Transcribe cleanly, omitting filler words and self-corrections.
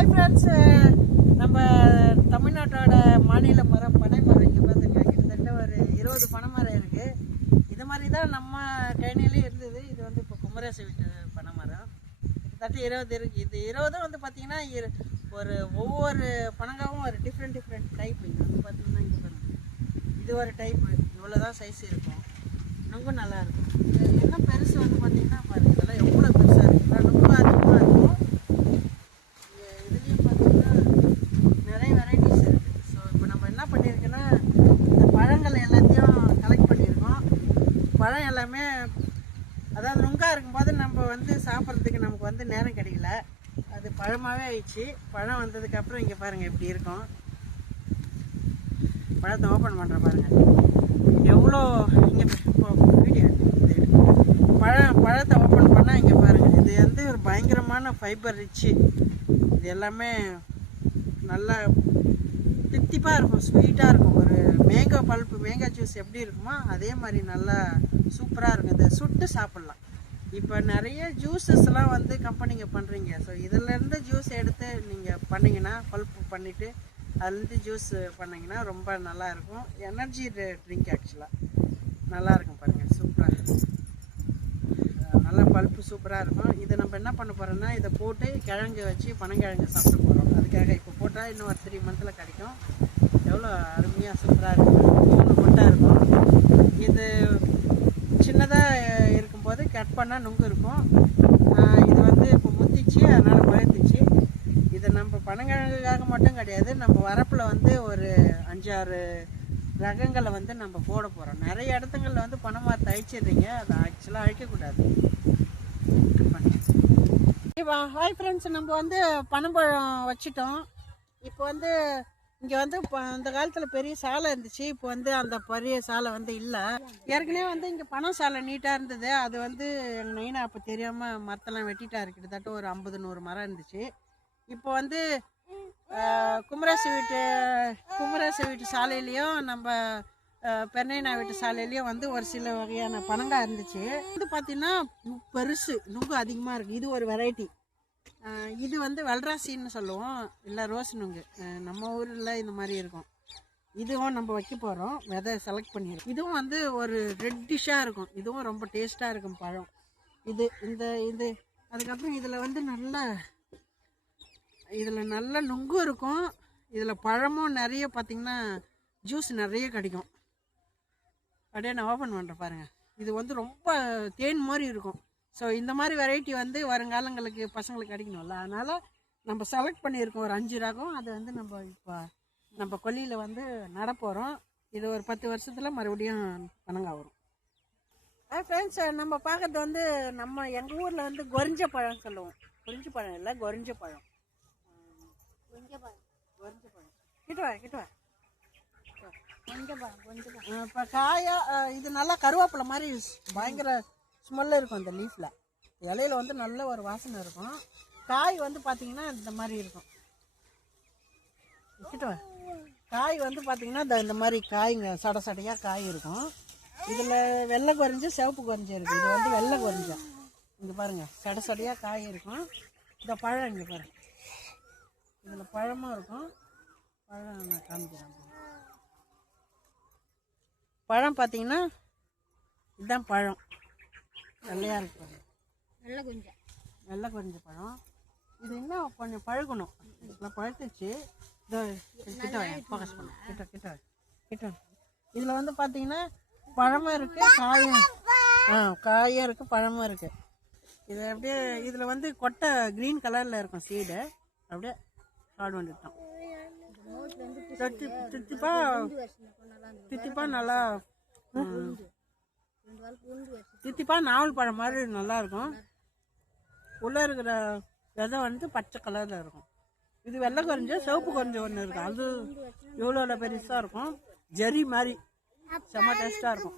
Hi friends, நம்ம தமிழ்நாட்டோட மாநில மரம் பனை மரம் இங்கே பார்த்துருங்க. கிட்டத்தட்ட ஒரு 20 பனை மரம் இருக்குது. இது மாதிரி தான் நம்ம கைனிலே இருந்தது. இது வந்து இப்போ குமரேச வீட்டு பனை மரம் கிட்டத்தட்ட 20 இருக்குது. இது 20 வந்து பார்த்திங்கன்னா ஒரு ஒவ்வொரு பனங்காவும் ஒரு டிஃப்ரெண்ட் டைப். இங்கே வந்து பார்த்திங்கன்னா இங்கே பாருங்கள், இது ஒரு டைப்பு, இவ்வளோ தான் சைஸ் இருக்கும். ரொம்ப நல்லாயிருக்கும். இது என்ன பெருசு வந்து பார்த்திங்கன்னா பாருங்கள், இதெல்லாம் எவ்வளோ பெருசாக இருக்குது, ரொம்ப அதிகமாக இருக்கும். இதுலேயும் பார்த்திங்கன்னா நிறைய வெரைட்டிஸ் இருக்குது. ஸோ இப்போ நம்ம என்ன பண்ணியிருக்கோன்னா, இந்த பழங்கள் எல்லாத்தையும் கலெக்ட் பண்ணியிருக்கோம். பழம் எல்லாமே அதாவது நுங்காக இருக்கும்போது நம்ம வந்து சாப்பிட்றதுக்கு நமக்கு வந்து நேரம் கிடைக்கல. அது பழமாகவே ஆயிடுச்சு. பழம் வந்ததுக்கப்புறம் இங்கே பாருங்கள் எப்படி இருக்கும். பழத்தை ஓப்பன் பண்ணுற பாருங்கள் எவ்வளோ. இங்கே வீடியோ பழத்தை ஓப்பன் பண்ணால் இங்கே பாருங்கள், இது வந்து ஒரு பயங்கரமான ஃபைபர் ரிச்சு. இது எல்லாமே நல்லா தித்திப்பாக இருக்கும், ஸ்வீட்டாக இருக்கும். ஒரு மேங்கோ பல்ப்பு, மேங்கோ ஜூஸ் எப்படி இருக்குமோ அதே மாதிரி நல்லா சூப்பராக இருக்கும். இதை சுட்டு சாப்பிட்லாம். இப்போ நிறைய ஜூஸஸ்லாம் வந்து கம்பெனிங்க பண்ணுறீங்க. ஸோ இதிலேருந்து ஜூஸ் எடுத்து நீங்கள் பண்ணிங்கன்னா, பல்ப்பு பண்ணிவிட்டு அதுலேருந்து ஜூஸ் பண்ணிங்கன்னா ரொம்ப நல்லாயிருக்கும். எனர்ஜி ட்ரிங்க் ஆக்சுவலாக நல்லாயிருக்கும். பாருங்கள், சூப்பராக இருக்கும். நல்லா பல்ப்பு சூப்பராக இருக்கும். இதை நம்ம என்ன பண்ண போகிறோன்னா, இதை போட்டு கிழங்கு வச்சு பனங்கிழங்கு சாப்பிட போகிறோம். அதுக்காக இப்போ போட்டால் இன்னும் ஒரு 3 மந்த்தில் கிடைக்கும். எவ்வளோ அருமையாக சூப்பராக இருக்கும். 3 கொட்டை இருக்கும். இது சின்னதாக இருக்கும்போது கட் பண்ணால் நுங்கு இருக்கும். இது வந்து இப்போ முத்திச்சு, அதனால் பழுத்துச்சு. இதை நம்ம பனங்கிழங்குக்காக மட்டும் கிடையாது, நம்ம வரப்பில் வந்து ஒரு 5-6 ரகங்களை வந்து நம்ம போட போகிறோம். நிறைய இடத்துங்களில் வந்து பனை மரத்தை அழிச்சிடுறீங்க, அதை ஆக்சுவலாக அழிக்கக்கூடாது. ஹாய் ஃப்ரெண்ட்ஸ், நம்ம வந்து பனம்பழம் வச்சிட்டோம். இப்போ வந்து இங்கே வந்து அந்த காலத்தில் பெரிய சாலை இருந்துச்சு. இப்போ வந்து அந்த பெரிய சாலை வந்து இல்லை. ஏற்கனவே வந்து இங்கே பனை சாலை நீட்டாக இருந்தது. அது வந்து எங்கள் நைனா அப்போ தெரியாமல் மரத்தெல்லாம் வெட்டிட்டாரு. கிட்டத்தட்ட ஒரு 50-100 மரம் இருந்துச்சு. இப்போ வந்து குமரேச வீட்டு சாலையிலையும் நம்ம பெர்னைனா வீட்டு சாலையிலையும் வந்து ஒரு சில வகையான பனங்காய் இருந்துச்சு. வந்து பார்த்தீங்கன்னா பெருசு நுங்கு அதிகமாக இருக்குது. இது ஒரு வெரைட்டி. இது வந்து வெல்ராசின்னு சொல்லுவோம், இல்லை ரோஸ் நுங்கு. நம்ம ஊரில் இந்த மாதிரி இருக்கும். இதுவும் நம்ம வைக்க போகிறோம். விதை செலக்ட் பண்ணிடுறோம். இதுவும் வந்து ஒரு ரெட்டிஷாக இருக்கும். இதுவும் ரொம்ப டேஸ்ட்டாக இருக்கும் பழம். இது அதுக்கப்புறம் இதில் வந்து இதில் நல்ல நுங்கு இருக்கும். இதில் பழமும் நிறைய பார்த்திங்கன்னா ஜூஸ் நிறைய கிடைக்கும். அப்படியே நான் ஓப்பன் பண்ணுறேன் பாருங்கள். இது வந்து ரொம்ப தேன் மாதிரி இருக்கும். ஸோ இந்த மாதிரி வெரைட்டி வந்து வருங்காலங்களுக்கு பசங்களுக்கு கிடைக்கணும்ல, அதனால் நம்ம செலக்ட் பண்ணியிருக்கோம் ஒரு 5 ரகம். அது வந்து நம்ம கொல்லியில் வந்து நடப்போகிறோம். இது ஒரு 10 வருஷத்தில் மறுபடியும் பனங்காய் வரும். ஃப்ரெண்ட்ஸ், நம்ம பார்க்கறது வந்து எங்கள் ஊரில் வந்து கொரிஞ்ச பழம் சொல்லுவோம். குறிஞ்சி பழம் இல்லை, கொரிஞ்ச பழம். கிட்ட இப்போ காயா இது நல்லா கருவேப்பிலை மாதிரி பயங்கர ஸ்மெல்லு இருக்கும். இந்த லீஃபில் இலையில வந்து நல்ல ஒரு வாசனை இருக்கும். காய் வந்து பார்த்திங்கன்னா இந்த மாதிரி இருக்கும். காய் வந்து பார்த்திங்கன்னா இந்த மாதிரி காய்ங்க சடையாக காய் இருக்கும். இதில் வெள்ளை கொரிஞ்சு, சிவப்பு கொரிஞ்சு இருக்குது. இது வந்து வெள்ளை கொரிஞ்சா. இங்கே பாருங்கள், சடையாக காய் இருக்கும். இந்த பழம் இங்கே பாருங்கள், இதில் பழமும் இருக்கும். பழம் நான் காமிக்கிறேன். பழம் பார்த்தீங்கன்னா இதுதான் பழம். வெள்ளையாக இருக்கு, வெள்ளை கொஞ்ச பழம். இது இன்னும் கொஞ்சம் பழுகணும். இதில் பழுத்துச்சு. கிட்ட ஃபோக்கஸ் பண்ண கிட்ட. இதில் வந்து பார்த்தீங்கன்னா பழமும் இருக்குது, காயும் இருக்குது, பழமும் இருக்குது. இது அப்படியே இதில் வந்து கொட்டை க்ரீன் கலரில் இருக்கும் சீடு. அப்படியே காடு வந்துட்டோம். தித்திப்பா நல்லா தித்திப்பா நாவல் பழம் மாதிரி நல்லாயிருக்கும். உள்ளே இருக்கிற விதை வந்து பச்சை கலரில் இருக்கும். இது வெள்ளை கொரிஞ்சு, சிவப்பு கொரிஞ்சு ஒன்று இருக்கும். அது எவ்வளோ பெருசாக இருக்கும், ஜெரி மாதிரி செம்ம டேஸ்ட்டாக இருக்கும்.